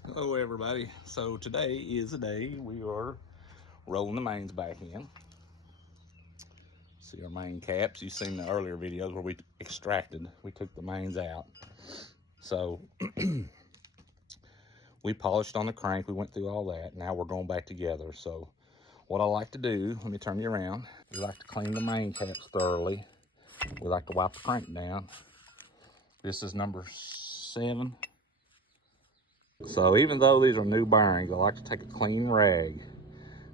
Hello everybody. So today is the day we are rolling the mains back in. See our main caps. You've seen the earlier videos where we took the mains out. So we polished on the crank, we went through all that. Now we're going back together. So what I like to do, let me turn you around. We like to clean the main caps thoroughly. We like to wipe the crank down. This is number 7. So even though these are new bearings, I like to take a clean rag,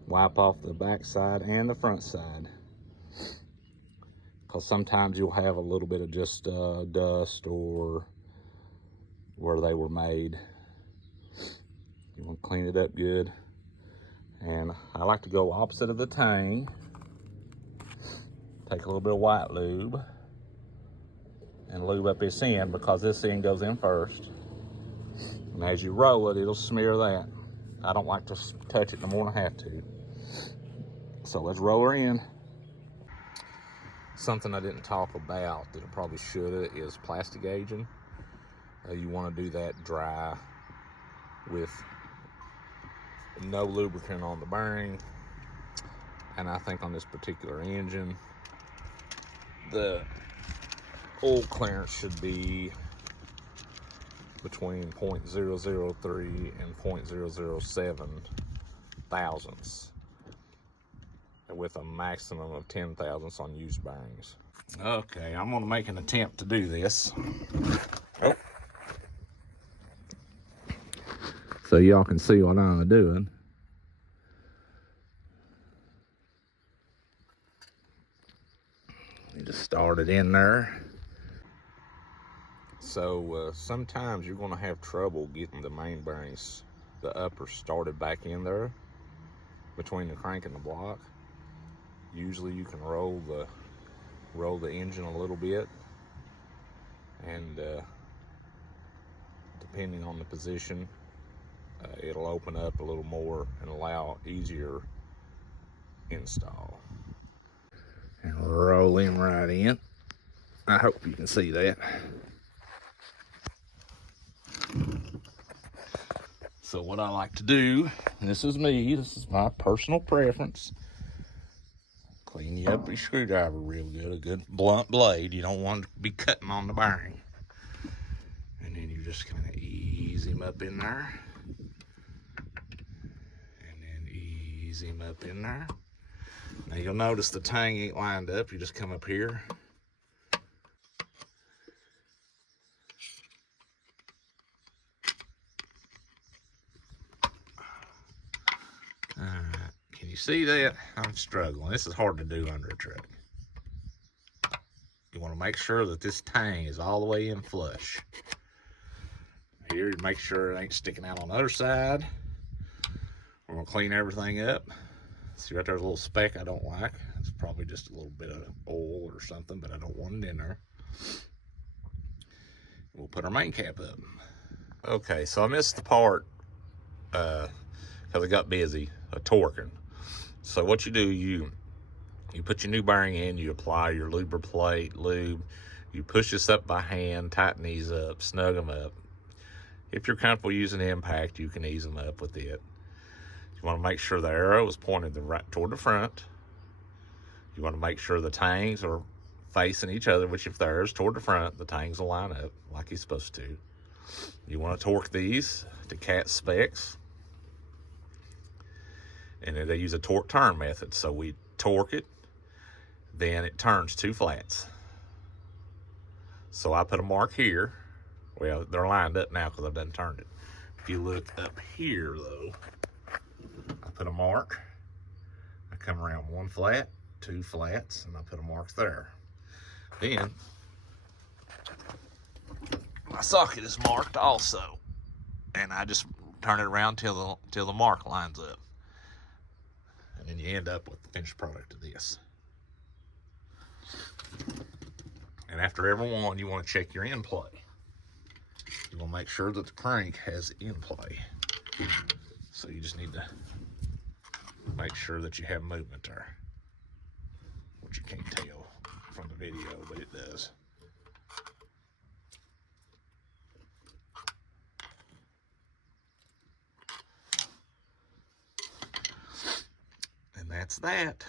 wipe off the back side and the front side, because sometimes you'll have a little bit of just dust or where they were made. You want to clean it up good. And I like to go opposite of the tang, take a little bit of white lube and lube up this end, because this end goes in first. And as you roll it, it'll smear that. I don't like to touch it no more than I have to. So let's roll her in. Something I didn't talk about that I probably should is plastic aging. You want to do that dry with no lubricant on the bearing. And I think on this particular engine, the oil clearance should be between 0.003 and 0.007 thousandths, with a maximum of 10 thousandths on used bearings. Okay, I'm gonna make an attempt to do this. Oh. So y'all can see what I'm doing. You just start it in there. So sometimes you're going to have trouble getting the main bearings, the upper, started back in there between the crank and the block. Usually you can roll the engine a little bit, and depending on the position, it'll open up a little more and allow easier install. And roll him right in. I hope you can see that. So what I like to do, and this is me, this is my personal preference, clean you up with your screwdriver real good, a good blunt blade. You don't want to be cutting on the bearing. And then you just kind of ease him up in there. And then ease him up in there. Now you'll notice the tang ain't lined up. You just come up here. Alright, can you see that? I'm struggling. This is hard to do under a truck. You want to make sure that this tang is all the way in flush. Here, make sure it ain't sticking out on the other side. We're going to clean everything up. See right there's a little speck I don't like. It's probably just a little bit of oil or something, but I don't want it in there. We'll put our main cap up. Okay, so I missed the part because I got busy torquing. So what you do, you put your new bearing in, you apply your lubricate lube, you push this up by hand, tighten these up, snug them up. If you're comfortable using impact, you can ease them up with it. You want to make sure the arrow is pointed toward the front. You want to make sure the tangs are facing each other, which if theirs toward the front, the tangs will line up like you're supposed to. You want to torque these to cat specs. And then they use a torque turn method. So we torque it, then it turns 2 flats. So I put a mark here. Well, they're lined up now because I've done turned it. If you look up here though, I put a mark. I come around 1 flat, 2 flats, and I put a mark there. Then my socket is marked also, and I just turn it around till the mark lines up. And then you end up with the finished product of this. And after every one, you want to check your end play. You want to make sure that the crank has end play. So you just need to make sure that you have movement there, which you can't tell from the video, but it does. that's that.